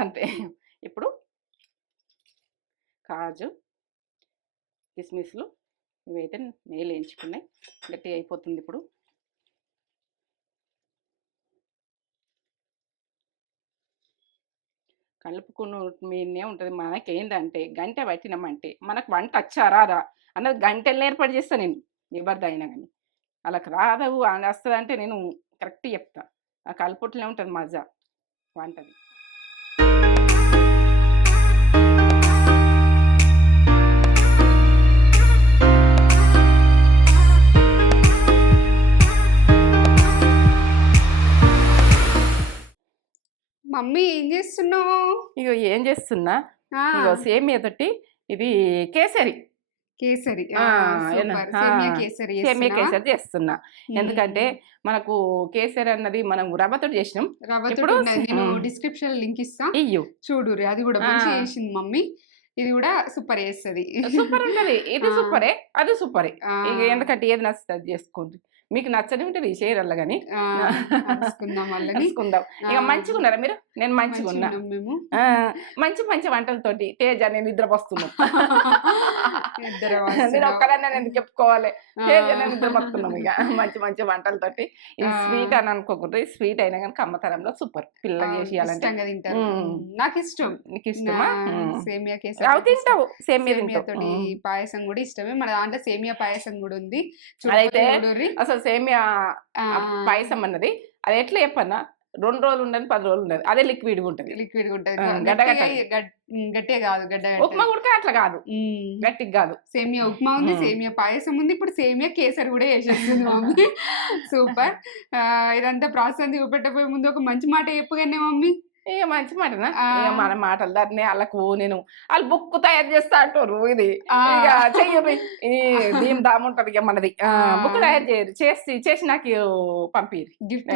అంతే. ఇప్పుడు కాజు, కిస్మిస్లు ఇవైతే నెయ్యిలో వేయించుకున్నాయి. గట్టిగా అయిపోతుంది ఇప్పుడు. కలుపుకుని మీదనే ఉంటుంది. మనకేందంటే గంట పట్టినామంటే మనకు వంట వచ్చా రాదా అన్నది గంటల్లో ఏర్పాటు చేస్తాను నేను. ఎవరిది అయినా కానీ వాళ్ళకి రాదు అని వస్తుందంటే నేను కరెక్ట్ చెప్తా. ఆ కలుపుట్లనే ఉంటుంది మజా వంటది. మమ్మీ ఏం చేస్తున్నావు? ఇగో ఏం చేస్తున్నా, ఇగో సేమియా తోటి ఇది కేసరి కేసరి సేమియా కేసరి చేస్తున్నా. ఎందుకంటే మనకు కేసరి అన్నది మనం రవ్వతో చేసినాం. ఇప్పుడు నేను డిస్క్రిప్షన్ లింక్ ఇస్తా, ఇయ్యు చూడు. అది కూడా మంచిగా చేసింది మమ్మీ. ఇది కూడా సూపర్ చేస్తుంది. సూపర్ ఉంటది. ఇది సూపరే, అది సూపరే. ఇక ఎందుకంటే ఏది నచ్చుతుంది చేసుకోండి. మీకు నచ్చని ఉంటుంది షేర్ కానీ తెలుసుకుందాం. ఇక మంచిగా ఉన్నారా మీరు? నేను మంచిగా ఉన్నా. మంచి మంచి వంటలతోటి తేజ నేను నిద్రపోస్తున్నాం. నేను ఒక్కదాన్ని ఎందుకు చెప్పుకోవాలి, తేజ నేను నిద్రపోతున్నాం. ఇక మంచి మంచి వంటలతోటి. ఈ స్వీట్ అని అనుకోకూడదు, స్వీట్ అయినా కానీ కమ్మతనంలో సూపర్. పిల్లలు చేసేయాలంటే నాకు ఇష్టం. నీకు ఇష్టమా? సేమియా కేసరి అవి తింటావు? సేమియా తోటి పాయసం కూడా ఇష్టమే. మన దాంట్లో సేమియా పాయసం కూడా ఉంది. అదైతే అసలు సేమియా పాయసం అన్నది అది ఎట్లా చెప్పన్నా, 2 రోజులు ఉండదు, 10 రోజులు ఉండదు. అదే లిక్విడ్ ఉంటుంది. లిక్విడ్ ఉంటుంది. గట్టిగా కాదు. ఉప్మా కూడా అట్లా కాదు, గట్టిగా కాదు. సేమియా ఉప్మా ఉంది, సేమియా పాయసం ఉంది, ఇప్పుడు సేమియా కేసరి కూడా వేసేస్తుంది మమ్మీ. సూపర్. ఇదంతా ప్రాసెస్ అంతా చూపెట్టబోయే ముందు ఒక మంచి మాట చెప్పుగానే మమ్మీ. ఇక మంచి మాటనా? ఇక మన మాటలు దాన్ని వాళ్ళకు నేను వాళ్ళు బుక్ తయారు చేస్తా అంటారు. ఇది ఇక చెయ్యి దీని దాము ఉంటది. ఇక మనది బుక్ తయారు చేయరు, చేసి నాకు పంపిరు. గిఫ్ట్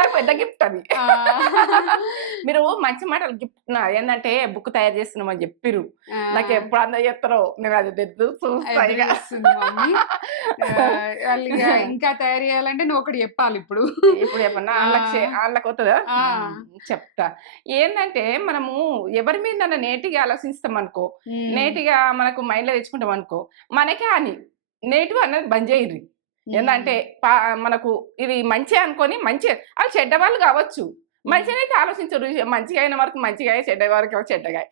నాకు పెద్ద గిఫ్ట్ అది. మీరు మంచి మాటలు గిఫ్ట్ ఏంటంటే బుక్ తయారు చేస్తున్నామని చెప్పిరు. నాకు ఎప్పుడు అంద చేస్తారో నేను అది తెద్దు చూస్తా. ఇంకా తయారు చేయాలంటే నువ్వు ఒకటి చెప్పాలి. ఇప్పుడు చెప్పన్నా వాళ్ళకి వస్తుందా? చెప్తా. ఏంటంటే మనము ఎవరి మీద నేటిగా ఆలోచిస్తాం అనుకో, నేటిగా మనకు మైండ్ లో తెచ్చుకుంటాం అనుకో, మనకే అని నేటివ్ అన్నది బంద్ చేయరు. ఏంటంటే మనకు ఇది మంచి అనుకొని మంచి అది చెడ్డ వాళ్ళు కావచ్చు, మంచినైతే ఆలోచించరు. మంచిగా అయిన వరకు మంచిగా, చెడ్డ వరకు చెడ్డగా.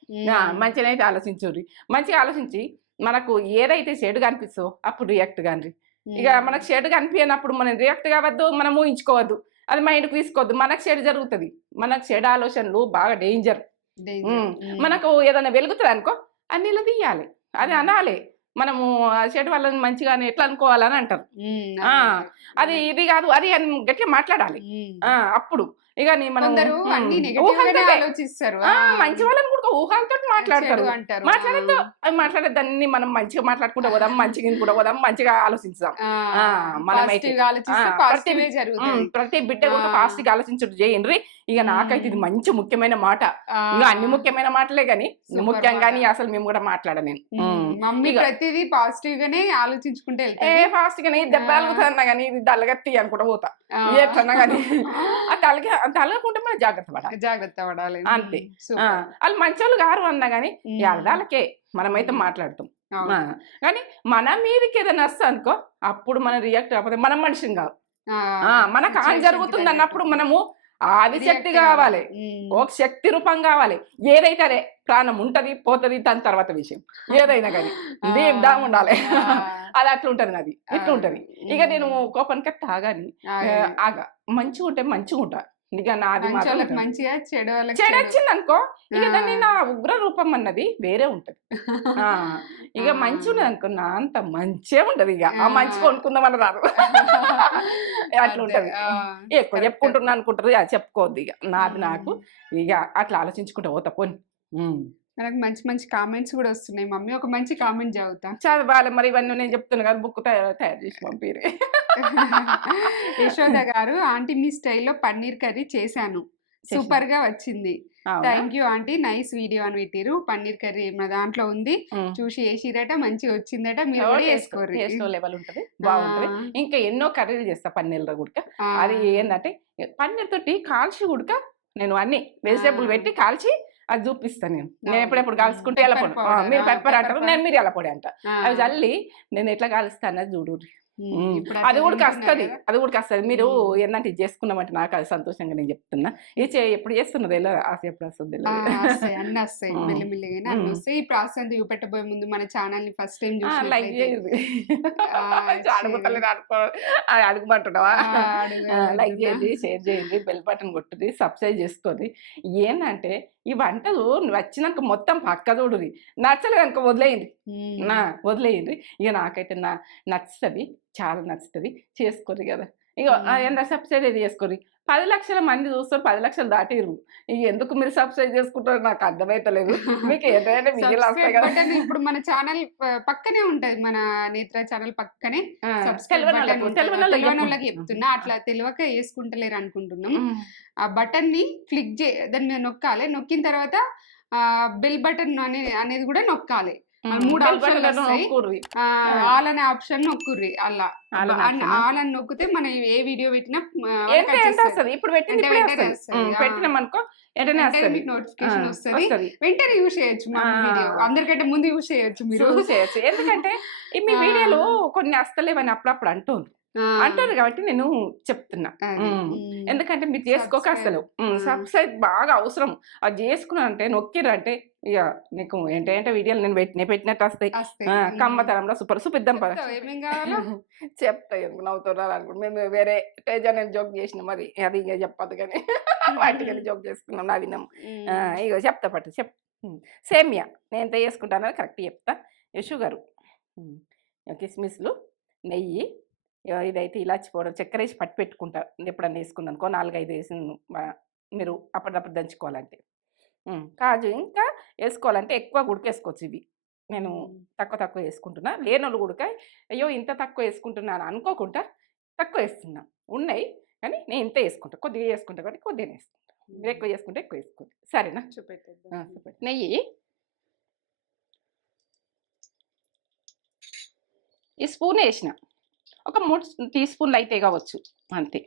మంచినైతే ఆలోచించరు. మంచిగా ఆలోచించి మనకు ఏదైతే చెడుగా అనిపిస్తో అప్పుడు రియాక్ట్ కాని. ఇక మనకు చెడుగా అనిపించినప్పుడు మనం రియాక్ట్ కావద్దు, మనం ఊహించుకోవద్దు, అది మైండ్కి తీసుకోవద్దు. మనకు చెడు జరుగుతుంది. మనకు చెడు ఆలోచనలు బాగా డేంజర్. మనకు ఏదైనా వెలుగుతుంది అనుకో, అది నిలదీయాలి, అది అనాలి. మనము చెడు వాళ్ళని మంచిగానే ఎట్లా అనుకోవాలని అంటారు. అది ఇది కాదు, అది గట్టిగా మాట్లాడాలి. అప్పుడు ఇక ఆలోచిస్తారు. మంచి వాళ్ళని కూడా ఊహలతో మాట్లాడతారు. మాట్లాడద్దు, అవి మాట్లాడద్దాన్ని మనం మంచిగా మాట్లాడుకుంటూ పోదాం, మంచిగా కూడా పోదాం, మంచిగా ఆలోచిస్తాం. మనమైతే ప్రతి బిడ్డ కూడా పాజిటివ్ ఆలోచించడం చేయండి. ఇక నాకైతే ఇది మంచి ముఖ్యమైన మాట. ఇక అన్ని ముఖ్యమైన మాటలే గాని ముఖ్యంగాని అసలు మేము కూడా మాట్లాడను. ప్రతిదీ పాజిటివ్ గానే ఆలోచించుకుంటే పాజిటివ్ గానీ దెబ్బలుగుతున్నా గానీ ఇది దళగత్తి అనుకుంటా పోతా. ఏటన్నా గానీ ఆ తలగకుంటే మనం జాగ్రత్త పడాలి అంతే. వాళ్ళు మంచోళ్ళు గారు అన్నా గానీ వాళ్ళకే మనమైతే మాట్లాడుతాం. కానీ మన మీదకి ఏదైనా వస్తా అనుకో, అప్పుడు మనం రియాక్ట్ కాకపోతే మనం మనిషిని కాదు. మనకు ఆన్ జరుగుతుంది అన్నప్పుడు మనము ఆదిశక్తి కావాలి, ఒక శక్తి రూపం కావాలి. ఏదైతే అదే ప్రాణం ఉంటది పోతుంది, దాని తర్వాత విషయం ఏదైనా కానీ దా ఉండాలి. అది అట్లా ఉంటది, నాది ఇట్లా ఉంటది. ఇక నేను కోపానికి తాగాని ఆగా మంచిగా ఉంటే మంచిగా ఉంటా. ఇక నాది మంచిగా చెడు వచ్చింది అనుకో, ఇక దాన్ని నా ఉగ్ర రూపం అన్నది వేరే ఉంటది. ఇక మంచి ఉన్నది అనుకో, నా అంత మంచిగా ఉంటది. ఇక ఆ మంచి కొనుక్కుందామని రాదు, అట్లా ఉంటది. ఎక్కువ చెప్పుకుంటున్నా అనుకుంటారు, చెప్పుకోవద్దు. ఇక నాది నాకు ఇక అట్లా ఆలోచించుకుంటా పోతా. పోనీ మనకు మంచి మంచి కామెంట్స్ కూడా వస్తున్నాయి మమ్మీ. ఒక మంచి కామెంట్ చదువుతా. చదవాలి మరి, ఇవన్నీ నేను చెప్తున్నా కదా, బుక్ తయారు చేసి పంపిరే. యశోద గారు, ఆంటీ మీ స్టైల్లో పన్నీర్ కర్రీ చేశాను, సూపర్ గా వచ్చింది. Thank you aunty, nice video అని పెట్టిరు. పన్నీర్ కర్రీ మన దాంట్లో ఉంది, చూసి వేసిరట, మంచిగా వచ్చిందట. మీరు కూడా వేసుకోరు, లెవెల్ ఉంటది, బాగుంటది. ఇంకా ఎన్నో కర్రీలు చేస్తా పన్నీర్ లో గుడక. అది ఏంటంటే పన్నీర్ తోటి కాల్చి గుడక నేను అన్ని వెజిటేబుల్ పెట్టి కాల్చి అది చూపిస్తాను. నేను ఎప్పుడెప్పుడు కాల్చుకుంటే ఎలా పొడి Pepper powder, మీరు పెప్పర్ అంటారు, pepper నేను మీరు ఎలా పొడి అంట. ఆ, అవి చల్లి నేను ఎట్లా కాలుస్తాను అది చూడు. ఇప్పుడు అది అట్లా కూడా తింటున్నారు వస్తుంది, కదా. అది కూడా వస్తుంది. మీరు ఏంటంటే ఇది చేసుకున్నామంటే నాకు అది సంతోషంగా నేను చెప్తున్నా. ఇది ఎప్పుడు చేస్తున్నది ఎలా ఎప్పుడు వస్తుంది వస్తాయి, అన్ని వస్తాయి, మెల్లిమెల్లిగానే అన్ని వస్తాయి. ఈ ప్రాసెస్ అంతా చూపెట్టబోయే ముందు మన ఛానల్ ని ఫస్ట్ టైం లైక్ చూసినట్లయితే అడుగుతలేదు అడుగుమంటున్నావా? లైక్ చేయండి, షేర్ చేయండి, బెల్ బటన్ కొట్టుది, సబ్స్క్రైబ్ చేసుకోండి. ఏంటంటే ఈ వంటలు వచ్చినాక మొత్తం పక్క చూడుది, నచ్చలేదు అనుకో వదిలేయండి, వదిలేయండి. ఇక నాకైతే నచ్చుతుంది, చాలా నచ్చుతుంది, చేసుకోరు కదా. ఇక ఎంత సబ్స్క్రైబ్ చేసుకోరు. 10 లక్షల మంది చూస్తారు, 10 లక్షలు దాటిరు. ఇక ఎందుకు మీరు సబ్స్క్రైబ్ చేసుకుంటారో నాకు అర్థమైతలేదు. మీకు ఏదైనా వీడియోలు వస్తాయి కదా. బటన్ ఇప్పుడు మన ఛానల్ పక్కనే ఉంటది, మన నేత్ర ఛానల్ పక్కనే సబ్స్క్రైబ్ తెలియని బటన్ వాళ్ళకు, ఉంటది. తెలియని వాళ్ళకి తెలియని చెప్పు. వాళ్ళకి చెప్తున్నా, అట్లా తెలియక వేసుకుంటలేరు అనుకుంటున్నాం. ఆ బటన్ ని క్లిక్ దాని మీద నొక్కాలి, నొక్కిన తర్వాత బెల్ బటన్ అనేది కూడా నొక్కాలి. 3 ఆప్షన్లు వస్తాయి. ఆల్ అనే ఆప్షన్ నొక్కుర్రి, అలా ఆల్ అని నొక్కితే మనం ఏ వీడియో పెట్టినా ఇప్పుడు పెట్టినాం అనుకో మీకు నోటిఫికేషన్ వస్తుంది, వెంటనే యూజ్ చేయొచ్చు. మన వీడియో అందరికంటే ముందు యూజ్ చేయొచ్చు, మీరు చేయొచ్చు. ఎందుకంటే మీ వీడియోలు కొన్ని వస్తలేవని అప్పుడప్పుడు అంటారు కాబట్టి నేను చెప్తున్నా. ఎందుకంటే మీరు చేసుకోక అసలు సబ్స్క్రైబ్ బాగా అవసరం. అది చేసుకున్నారంటే నొక్కిరంటే ఇక నీకు ఏంటంటే వీడియోలు నేను పెట్టినట్టు వస్తాయి. కమ్మతనంలో సూపర్ చూపిద్దాం చెప్తా. ఎందుకు నవ్వుతున్నారు అనుకుంటు, మేము వేరే తేజ నేను జోక్ చేసినాం, అది అది ఇక చెప్పదు కానీ వాటికి జోక్ చేసుకున్నాం, నవ్వినాం. ఇక చెప్తా పట్టు సేమియా నేను ఎంత చేసుకుంటానో కరెక్ట్ చెప్తా. షుగరు, కిస్మిస్లు, నెయ్యి, ఇదైతే ఇలాచి పౌడర్, చక్కెర వేసి పట్టి పెట్టుకుంటా. ఎప్పుడన్నా వేసుకుంది అనుకో 4-5 వేసి మీరు అప్పటిదప్పుడు దంచుకోవాలంటే. కాజు ఇంకా వేసుకోవాలంటే ఎక్కువ ఉడకేసుకోవచ్చు. ఇవి నేను తక్కువ వేసుకుంటున్నా. లేనోళ్ళు ఉడక అయ్యో ఇంత తక్కువ వేసుకుంటున్నాను అనుకోకుండా తక్కువ వేస్తున్నా. ఉన్నాయి కానీ నేను ఇంత వేసుకుంటా, కొద్దిగా వేసుకుంటా కాబట్టి కొద్దిగా వేసుకుంటా. మీరు ఎక్కువ చేసుకుంటే ఎక్కువ వేసుకోండి, సరేనా? చూపెట్టండి. నెయ్యి ఈ స్పూన్ వేసిన, ఒక 3 టీ స్పూన్లు అయితే కావచ్చు అంతే.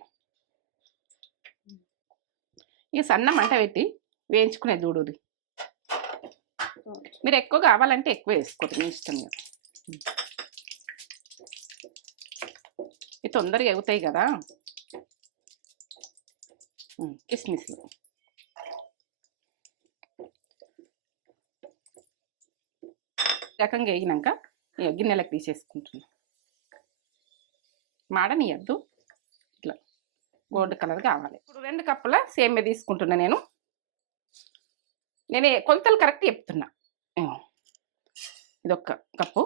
ఇక సన్న మంట పెట్టి వేయించుకునే చూడుది. మీరు ఎక్కువ కావాలంటే ఎక్కువ వేసుకోండి, మీ ఇష్టంగా. ఇవి తొందరగా ఎగుతాయి కదా. కిస్మిస్లు రకంగా వేగినాక గిన్నెలకు తీసేసుకుంటున్నాను. మాడనియద్దు, ఇట్లా గోల్డ్ కలర్ కావాలి. ఇప్పుడు 2 కప్పుల సేమియా తీసుకుంటున్నా. నేను కొలతలు కరెక్ట్ చెప్తున్నా. ఇదొక కప్పు,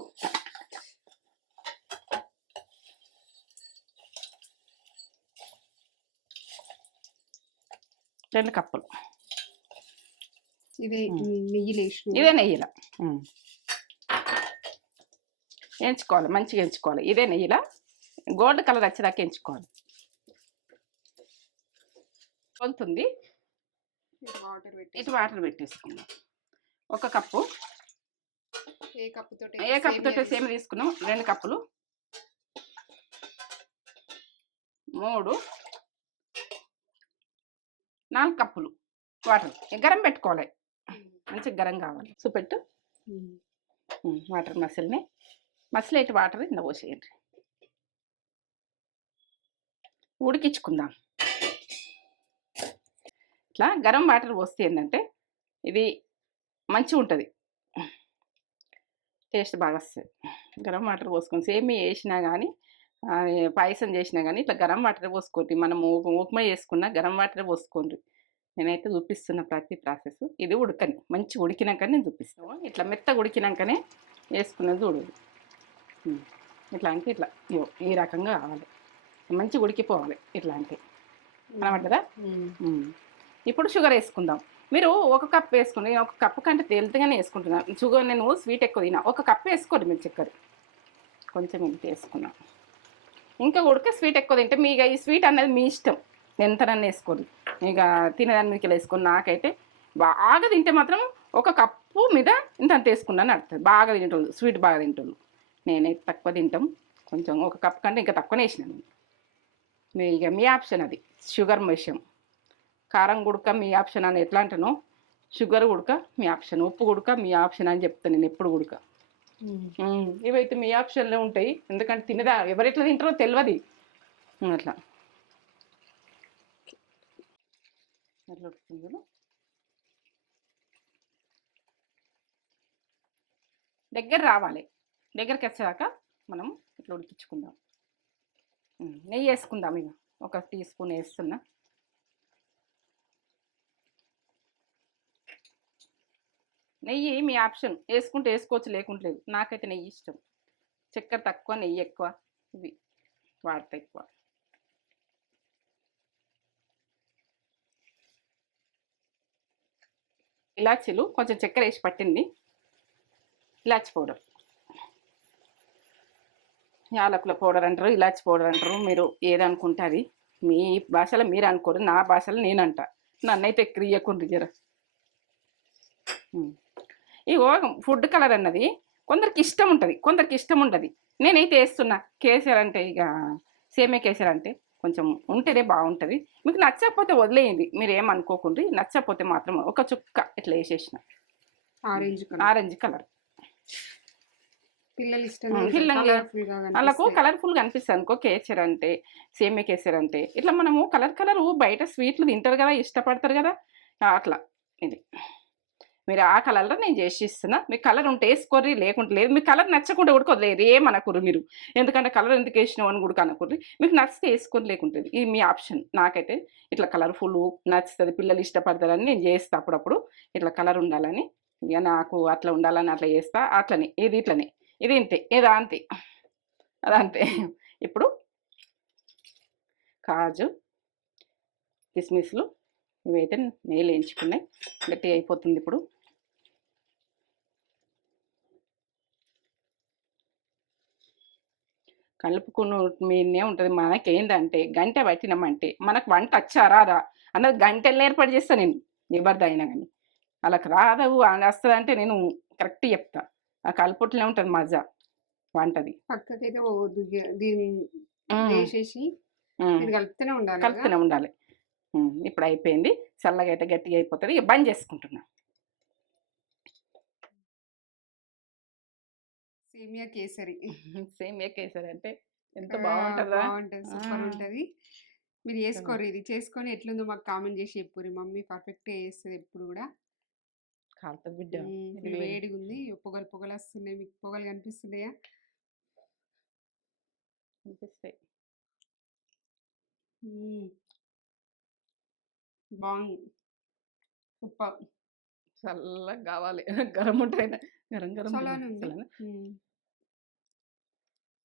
రెండు కప్పులు ఇదే నెయ్యిలా ఎంచుకోవాలి, మంచిగా ఎంచుకోవాలి. ఇదే నెయ్యిలా గోల్డ్ కలర్ వచ్చేదాకా ఎంచుకోవాలి. కొంతుంది ఇటు వాటర్ పెట్టేసుకున్నాం. ఒక కప్పు, ఏ కప్పుతో సేమియా తీసుకున్నాం. 2 కప్పులు, 3, 4 కప్పులు వాటర్. గరం పెట్టుకోవాలి, మంచిగా గరం కావాలి. చూపెట్టు. వాటర్ మసిలేటి వాటర్ ఇంత పోసేయండి. ఉడికించుకుందాం. ఇట్లా గరం వాటర్ పోస్తే ఏంటంటే ఇది మంచిగా ఉంటుంది, టేస్ట్ బాగా వస్తుంది. గరం వాటర్ పోసుకొని సేమియా వేసినా కానీ పాయసం చేసినా కానీ ఇట్లా గరం వాటర్ పోసుకోండి. మనము ఉప్మా చేసుకున్నా గరం వాటర్ పోసుకోండి. నేనైతే చూపిస్తున్న ప్రతి ప్రాసెస్ ఇది ఉడకని మంచి ఉడికినాకనే నేను చూపిస్తాను. ఇట్లా మెత్తగా ఉడికినాకనే వేసుకునేది చూడు. ఇట్లా అంటే ఇట్లా ఈ రకంగా కావాలి, మంచిగా ఉడికిపోవాలి. ఇట్లా అంటే అనమాటదా. ఇప్పుడు షుగర్ వేసుకుందాం. మీరు 1 కప్ వేసుకుని, నేను 1 కప్పు కంటే తేలితగానే వేసుకుంటున్నాను. షుగర్ నేను స్వీట్ ఎక్కువ తినా. 1 కప్పు వేసుకోండి మీరు. చక్కెర కొంచెం ఇంత వేసుకున్నాం. ఇంకా ఉడక స్వీట్ ఎక్కువ తింటే మీకు ఈ స్వీట్ అనేది మీ ఇష్టం, ఎంతనన్నా వేసుకోండి. ఇక తినేదాన్ని మీకు వేసుకుని. నాకైతే బాగా తింటే మాత్రం 1 కప్పు మీద ఇంత వేసుకున్నాను అడుగుతుంది. బాగా తింటోళ్ళు, స్వీట్ బాగా తింటోళ్ళు. నేనైతే తక్కువ తింటాం, కొంచెం 1 కప్పు కంటే ఇంకా తక్కువనే వేసినాను. ఇక మీ ఆప్షన్ అది, షుగర్ విషయం. కారం గుడక మీ ఆప్షన్ అని ఎట్లా అంటానో షుగర్ గుడక మీ ఆప్షన్, ఉప్పు గుడక మీ ఆప్షన్ అని చెప్తాను నేను ఎప్పుడు గుడక. ఇవైతే మీ ఆప్షన్లో ఉంటాయి, ఎందుకంటే తినదా ఎవరు ఎట్లా తింటారో తెలియదు అట్లా. అట్లా ఉడుకుతుంది కదా. దగ్గర రావాలి, దగ్గరికి వచ్చాక మనం ఇట్లా ఉడికించుకుందాం. నెయ్యి వేసుకుందాం, ఇక 1 టీ స్పూన్ వేస్తున్నా. నెయ్యి మీ ఆప్షన్, వేసుకుంటే వేసుకోవచ్చు లేకుంటే లేదు. నాకైతే నెయ్యి ఇష్టం. చక్కెర తక్కువ నెయ్యి ఎక్కువ ఇవి వాడతా ఎక్కువ. ఇలాచీలు కొంచెం చక్కెర వేసి పట్టింది, ఇలాచి పౌడర్, యాలకుల పౌడర్ అంటారు, ఇలాచి పౌడర్ అంటారు, మీరు ఏదనుకుంటే అది. మీ భాషలో మీరు అనుకోరు, నా భాషలో నేను అంట. నన్నైతే ఎక్కియకుండ్రి జర. ఇగో ఫుడ్ కలర్ అన్నది కొందరికి ఇష్టం ఉంటుంది, కొందరికి ఇష్టం ఉండదు. నేనైతే వేస్తున్నా. కేసర్ అంటే ఇక సేమే కేసర్ అంటే కొంచెం ఉంటేనే బాగుంటుంది. మీకు నచ్చకపోతే వదిలేయండి, మీరు ఏమనుకోకుండ్రి. నచ్చకపోతే మాత్రం ఒక చుక్క ఇట్లా వేసేసిన ఆరెంజ్ కలర్. వాళ్ళకు కలర్ఫుల్గా అనిపిస్తుంది అనుకో. కేసర్ అంటే సేమే కేసర్ అంటే ఇట్లా మనము కలరు బయట స్వీట్లు తింటారు కదా, ఇష్టపడతారు కదా, అట్లా. ఇది మీరు ఆ కలర్లో నేను చేసి ఇస్తున్నా. మీకు కలర్ ఉంటే వేసుకోర్రి, లేకుంటే లేదు. మీకు కలర్ నచ్చకుండా కూడా వదిలేదు, ఏమనకూరు మీరు. ఎందుకంటే కలర్ ఎందుకు వేసినావు అని కూడా అనుకోర్రి. మీకు నచ్చితే వేసుకొని, లేకుంటుంది ఇది మీ ఆప్షన్. నాకైతే ఇట్లా కలర్ఫుల్ నచ్చుతుంది, పిల్లలు ఇష్టపడతారని నేను చేస్తా అప్పుడప్పుడు. ఇట్లా కలర్ ఉండాలని, ఇక నాకు అట్లా ఉండాలని అట్లా చేస్తా. అట్లనే ఇది ఇట్లనే, ఇది ఇంతే, ఇది అంతే, అదంతే. ఇప్పుడు కాజు కిస్మిస్లు ఇవైతే నెయ్యిలు వేయించుకున్నాయి, గట్టిగా అయిపోతుంది. ఇప్పుడు కలుపుకుని మీనే ఉంటుంది. మనకేందంటే గంట పట్టినామంటే మనకు వంట వచ్చా రాదా అన్నది గంటలు ఏర్పాటు చేస్తాను నేను, ఎవరిది అయినా కానీ. వాళ్ళకి రాదు అని వస్తుంది అంటే నేను కరెక్ట్ చెప్తా. ఆ కలుపుట్లనే ఉంటుంది మజా వంటది. పక్కకైతే కలుపుతూనే ఉండాలి. ఇప్పుడు అయిపోయింది, చల్లగా అయితే గట్టిగా అయిపోతుంది. ఇక బంద్ చేసుకుంటున్నా. సేమియా కేసరి. సేమియా కేసరి అంటే ఎంత బాగుంటుందా, సూపర్ ఉంటుంది. మీరు చేసుకోరు, ఇది చేసుకొని ఎట్లుందో మాకు కామెంట్ చేసి చెప్పుర్రి. మమ్మీ పర్ఫెక్ట్గా చేస్తుంది ఎప్పుడు కూడా. కాలుతుంది బిడ్డ, వేడిగా ఉంది. పొగలు పొగలు వస్తున్నాయి, మీకు పొగలు కనిపిస్తున్నాయా? కనిపిస్తాయి. బాగుంది, సూపర్. చల్లగా కావాలి, గరం ఉంటాయి, గరం గరం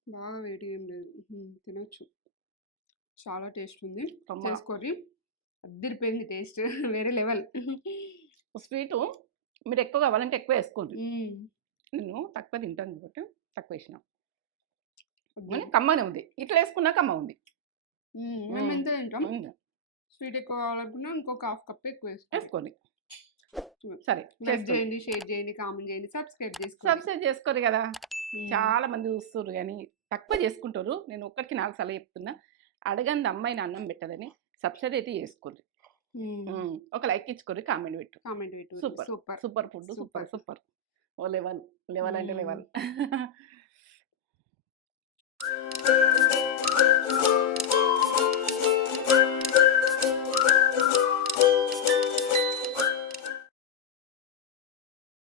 బాగా వేడి ఏం లేదు, తినొచ్చు. చాలా టేస్ట్ ఉంది, చేసుకోరి. అదిరిపోయింది టేస్ట్, వేరే లెవెల్. స్వీటు మీరు ఎక్కువ కావాలంటే ఎక్కువ వేసుకోండి. నేను తక్కువ తింటాను కాబట్టి తక్కువ వేసినా. కమ్మనే ఉంది, ఇట్లా వేసుకున్నా కమ్మ ఉంది. మేము ఎంత తింటాం, స్వీట్ ఎక్కువ కావాలనుకున్నా ఇంకొక 1/2 కప్ ఎక్కువ వేసుకోండి. సరే, లైక్ చేయండి, షేర్ చేయండి, కామెంట్ చేయండి, సబ్స్క్రైబ్ చేసుకోరు కదా. చాలా మంది చూస్తారు కానీ తక్కువ చేసుకుంటారు. నేను ఒక్కడికి 4 సార్లు చెప్తున్నా, అడగంది అమ్మాయిని అన్నం పెట్టదని. సబ్స్క్రైబ్ అయితే చేసుకోండి, ఒక లైక్ ఇచ్చుకోండి, కామెంట్ పెట్టు. Super super super food, super super. ఓ లెవెల్ అంటే లెవెల్.